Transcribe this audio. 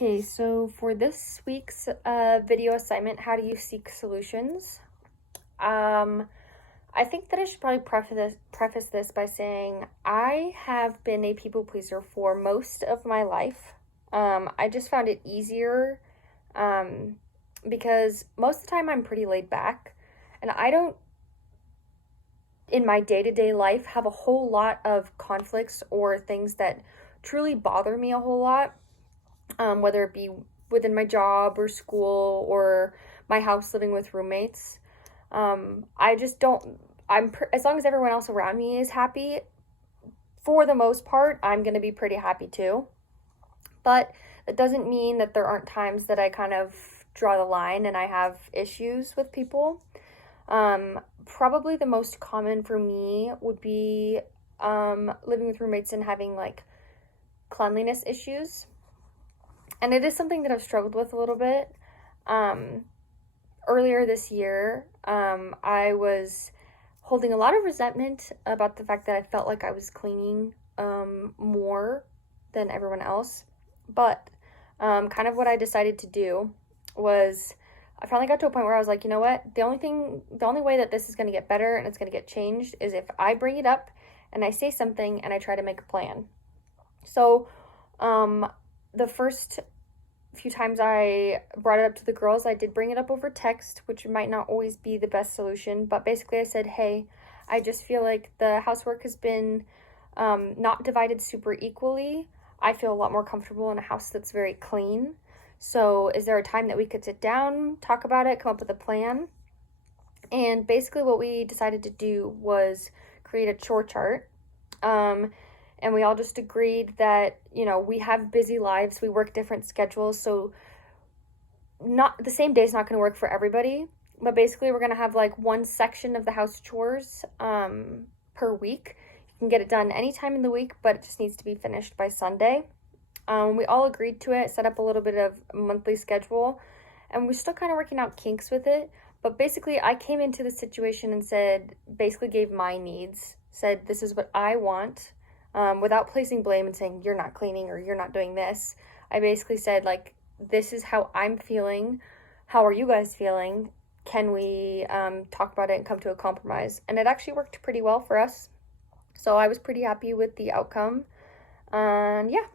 Okay, so for this week's video assignment, how do you seek solutions? Um, I think that I should probably preface this by saying I have been a people pleaser for most of my life. I just found it easier um, because most of the time I'm pretty laid back, and I don't, in my day to day life, have a whole lot of conflicts or things that truly bother me a whole lot, whether it be within my job or school or my house living with roommates. I just don't, as long as everyone else around me is happy, for the most part, I'm going to be pretty happy too. But that doesn't mean that there aren't times that I kind of draw the line and I have issues with people. Probably the most common for me would be living with roommates and having like cleanliness issues. And it is something that I've struggled with a little bit. Um, Earlier this year, I was holding a lot of resentment about the fact that I felt like I was cleaning more than everyone else. But kind of what I decided to do was I finally got to a point where I was like, you know what? The only way that this is going to get better and it's going to get changed is if I bring it up and I say something and I try to make a plan. So, um, the first few times I brought it up to the girls, I did bring it up over text, which might not always be the best solution. But basically, I said, hey, I just feel like the housework has been not divided super equally. I feel a lot more comfortable in a house that's very clean. So, is there a time that we could sit down, talk about it, come up with a plan? And basically, what we decided to do was create a chore chart. Um, and we all just agreed that, we have busy lives, we work different schedules, so not the same day is not going to work for everybody. But basically, we're going to have like one section of the house chores per week. You can get it done anytime in the week, but it just needs to be finished by Sunday. We all agreed to it, set up a little bit of a monthly schedule, and we're still kind of working out kinks with it. But basically, I came into the situation and basically gave my needs, said, this is what I want, without placing blame and saying, you're not cleaning or you're not doing this. I basically said, like, this is how I'm feeling. How are you guys feeling? Can we talk about it and come to a compromise? And it actually worked pretty well for us. So I was pretty happy with the outcome. And yeah.